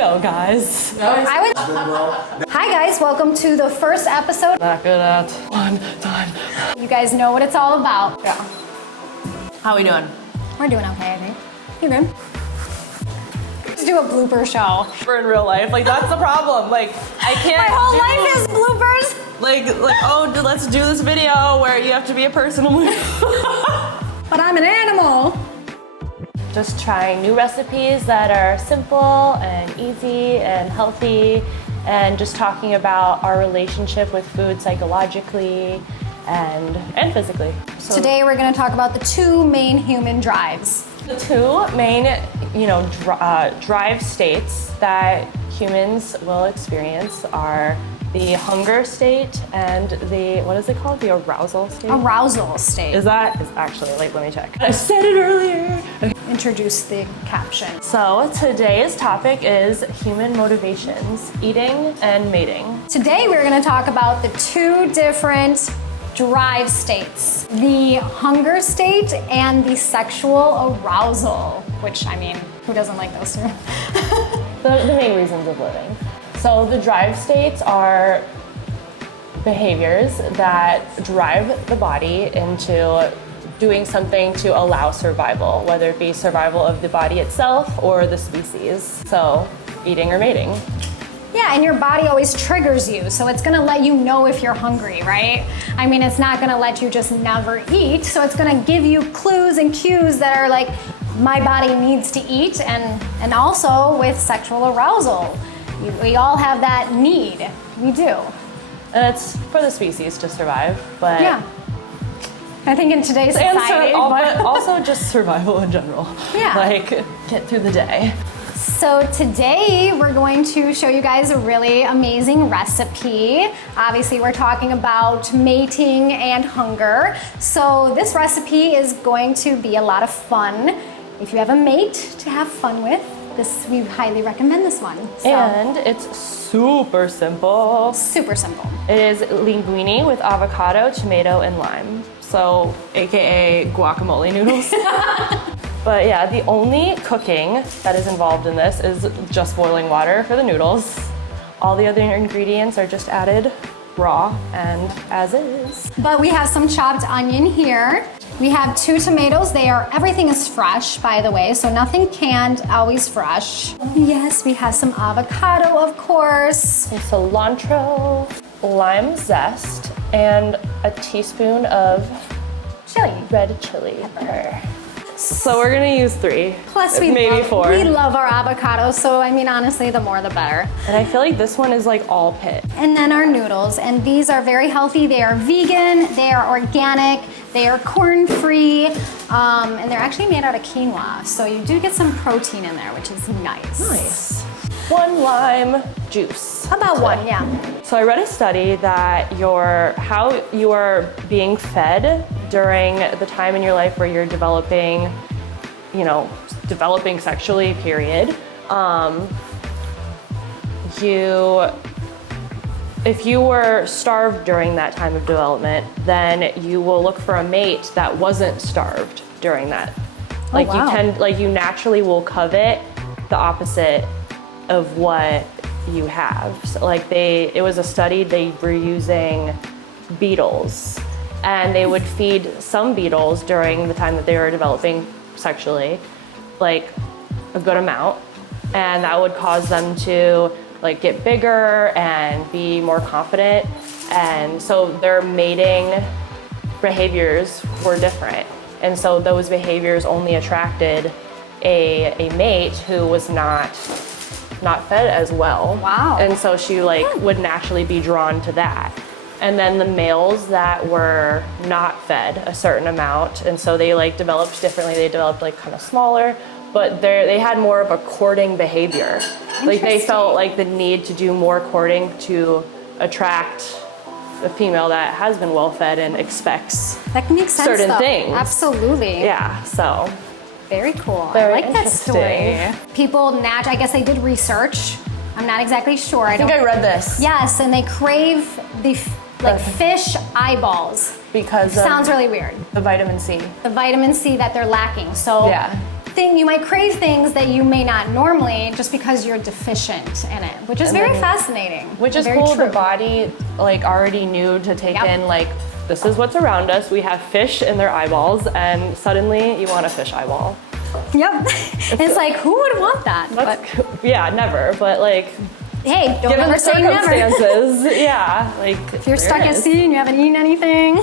Go, guys. Hi guys, welcome to the first episode. Back it at one time. You guys know what it's all about. Yeah. How we doing? We're doing okay, I think. You good? Let's do a blooper show. We're in real life. Like, that's the problem. Like, I can't. My whole life is bloopers. Oh, let's do this video where you have to be a person. But I'm an animal. Just trying new recipes that are simple and easy and healthy, and just talking about our relationship with food psychologically and physically. So Today we're going to talk about the two main human drives. the two main, drive states that humans will experience are the hunger state and the, what is it called? The arousal state? Arousal state. Is actually, let me check. I said it earlier. Introduce the caption. So today's topic is human motivations, eating and mating. Today we're going to talk about the two different drive states. The hunger state and the sexual arousal, which, I mean, who doesn't like those two? The main reasons of living. So the drive states are behaviors that drive the body into doing something to allow survival, whether it be survival of the body itself or the species. So eating or mating. Yeah, and your body always triggers you, so it's gonna let you know if you're hungry, right? I mean, it's not gonna let you just never eat, so it's gonna give you clues and cues that are like, my body needs to eat, and also with sexual arousal. We all have that need, we do. And it's for the species to survive, but Yeah. I think in today's and society, but also just survival in general. Yeah. Like, get through the day. So today we're going to show you guys a really amazing recipe. Obviously we're talking about mating and hunger. So this recipe is going to be a lot of fun. If you have a mate to have fun with, we highly recommend this one. So, And it's super simple. super simple. It is linguine with avocado, tomato, and lime. So, AKA guacamole noodles. But yeah, the only cooking that is involved in this is just boiling water for the noodles. All the other ingredients are just added raw and as is. But we have some chopped onion here. We have 2 tomatoes. Everything is fresh, by the way, so nothing canned, always fresh. Yes, we have some avocado, of course. Some cilantro, lime zest, and a teaspoon of red chili pepper. So we're gonna use 3, Plus maybe 4. We love our avocado, so I mean, honestly, the more the better. And I feel like this one is like all pit. And then our noodles, and these are very healthy. They are vegan, they are organic, they are corn-free, and they're actually made out of quinoa. So you do get some protein in there, which is nice. Nice. 1 lime juice. About 1, yeah. So I read a study that how you are being fed during the time in your life where you're developing sexually, period. If you were starved during that time of development, then you will look for a mate that wasn't starved during that. Like, wow. you naturally will covet the opposite of what you have. So it was a study, they were using beetles, and they would feed some beetles during the time that they were developing sexually, like a good amount, and that would cause them to get bigger and be more confident, and so their mating behaviors were different, and so those behaviors only attracted a mate who was not fed as well. Wow. And so she would naturally be drawn to that. And then the males that were not fed a certain amount, and so they developed differently. They developed kind of smaller, but they had more of a courting behavior. They felt the need to do more courting to attract a female that has been well fed and expects That can make sense, certain though. things. Absolutely. Yeah, so. Very cool. Very I like that story. interesting. People I guess they did research. I'm not exactly sure. I think I read this. Yes, and they crave the fish eyeballs. Because Sounds really weird. the vitamin C. The vitamin C that they're lacking. So Yeah. you might crave things that you may not normally just because you're deficient in it, which is very fascinating. Which is very cool. true. The body like already knew to take Yep. in like, this is what's around us. We have fish in their eyeballs, and suddenly you want a fish eyeball. Yep. It's like, who would want that? But Yeah, never. But like, hey, don't given ever the say never. circumstances, yeah, like If you're stuck at sea and you haven't eaten anything.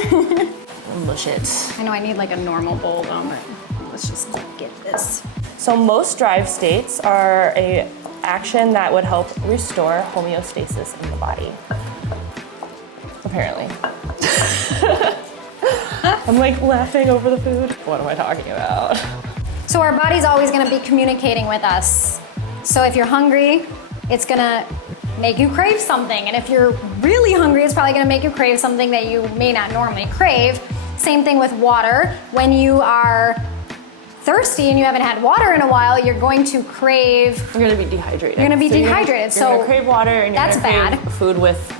mush it. I know I need like a normal bowl though, but let's just get this. So most drive states are a action that would help restore homeostasis in the body. Apparently. I'm like laughing over the food. What am I talking about? So our body's always gonna be communicating with us. So if you're hungry, it's gonna make you crave something. And if you're really hungry, it's probably gonna make you crave something that you may not normally crave. Same thing with water. When you are thirsty and you haven't had water in a while, you're going to crave. You're gonna be dehydrated. You're gonna be dehydrated. You're gonna crave water, and you're that's gonna crave bad. food with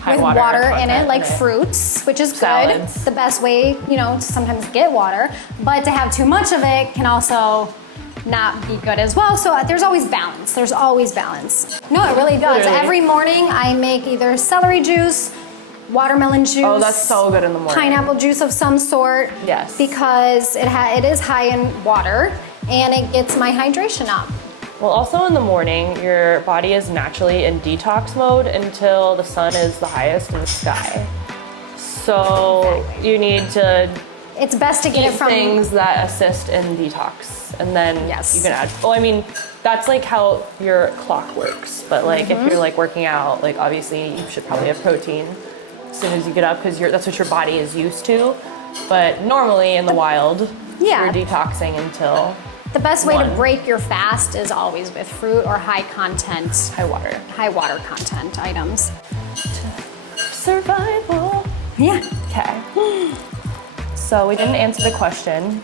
high With water, water in content it, like in fruits, which is Salads. good. The best way, to sometimes get water. But to have too much of it can also not be good as well. So there's always balance. There's always balance. No, it really does. Literally. Every morning I make either celery juice, watermelon juice. Oh, that's so good in the morning. Pineapple juice of some sort. Yes. Because it is high in water and it gets my hydration up. Well, also in the morning, your body is naturally in detox mode until the sun is the highest in the sky. So you need to It's best to get eat it from things that assist in detox, and then Yes. you can add. Well, I mean, that's like how your clock works. But like, if you're like working out, like obviously you should probably have protein as soon as you get up because that's what your body is used to. But normally in the wild, Yeah. you're detoxing until The best way to 1. break your fast is always with fruit or high water content items. survival. Yeah. Okay. So we didn't answer the question,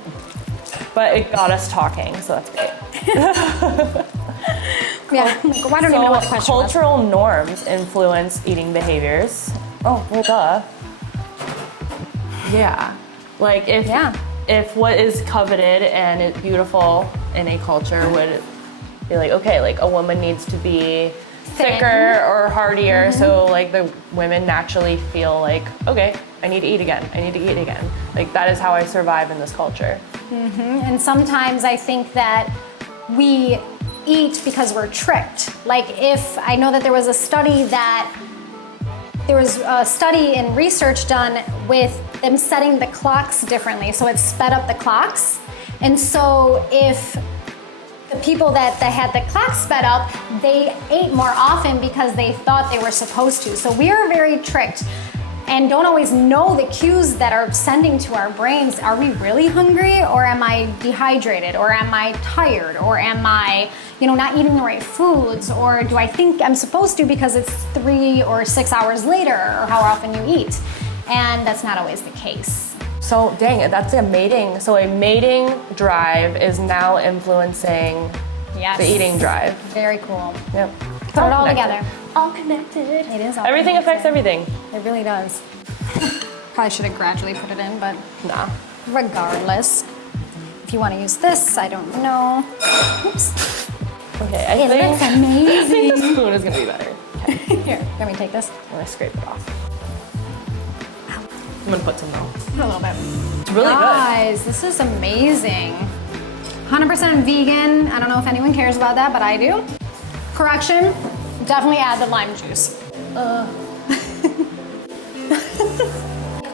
but it got us talking, so that's great. Yeah. Like, I don't even know what the question was. Cultural norms influence eating behaviors. Oh, well, duh. Yeah. Like if what is coveted and beautiful in a culture would be like, okay, like a woman needs to be thicker or hardier, so like the women naturally feel like, okay, I need to eat again. I need to eat again. Like that is how I survive in this culture. And sometimes I think that we eat because we're tricked. Like if I know that there was a study in research done with them setting the clocks differently, so it sped up the clocks. And so if the people that had the clock sped up, they ate more often because they thought they were supposed to. So we are very tricked and don't always know the cues that are sending to our brains. Are we really hungry, or am I dehydrated, or am I tired, or am I not eating the right foods, or do I think I'm supposed to because it's 3 or 6 hours later, or how often you eat? And that's not always the case. So dang it, that's a mating. So a mating drive is now influencing Yes. the eating drive. Very cool. Yep. Put it all connected. together. All connected. It is all Everything connected. affects everything. It really does. Probably should have gradually put it in, but Nah. regardless. If you want to use this, I don't know. Oops. Okay, I It think looks amazing. the spoon is gonna be better. Here, let me take this. I'm gonna scrape it off. I'm gonna put some though. A little bit. It's really Guys, this is amazing. 100% vegan. I don't know if anyone cares about that, but I do. Correction, definitely add the lime juice.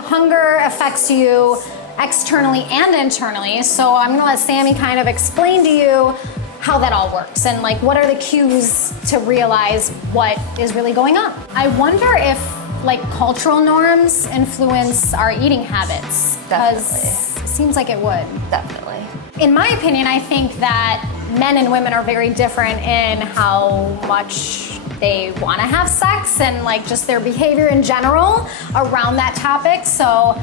Hunger affects you externally and internally, so I'm gonna let Sammy kind of explain to you how that all works and like what are the cues to realize what is really going on. I wonder if like cultural norms influence our eating habits, because it seems like it would. Definitely. In my opinion, I think that men and women are very different in how much they want to have sex and like just their behavior in general around that topic. So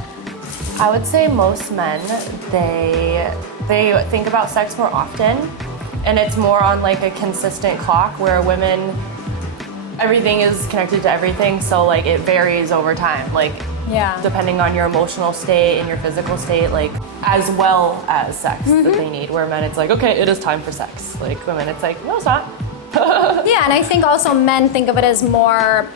I would say most men, they think about sex more often, and it's more on like a consistent clock, where women, everything is connected to everything, so like it varies over time. Like yeah. depending on your emotional state and your physical state, like as well as sex that they need. Where men, it's like, okay, it is time for sex. Like women, it's like, no, it's not. Yeah, and I think also men think of it as more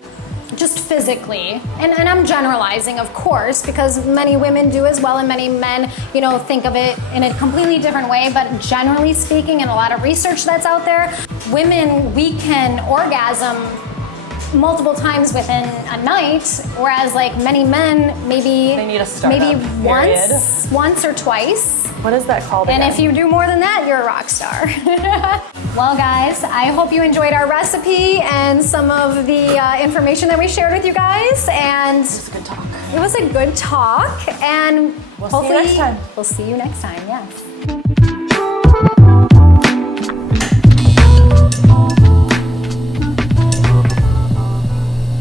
just physically, and I'm generalizing, of course, because many women do as well, and many men, you know, think of it in a completely different way. But generally speaking, and a lot of research that's out there, women, we can orgasm multiple times within a night, whereas like many men, maybe They need a startup, once or twice. What is that called And again? if you do more than that, you're a rock star. Well, guys, I hope you enjoyed our recipe and some of the information that we shared with you guys. And It's a good talk. it was a good talk. And We'll see you next time. We'll see you next time, yes.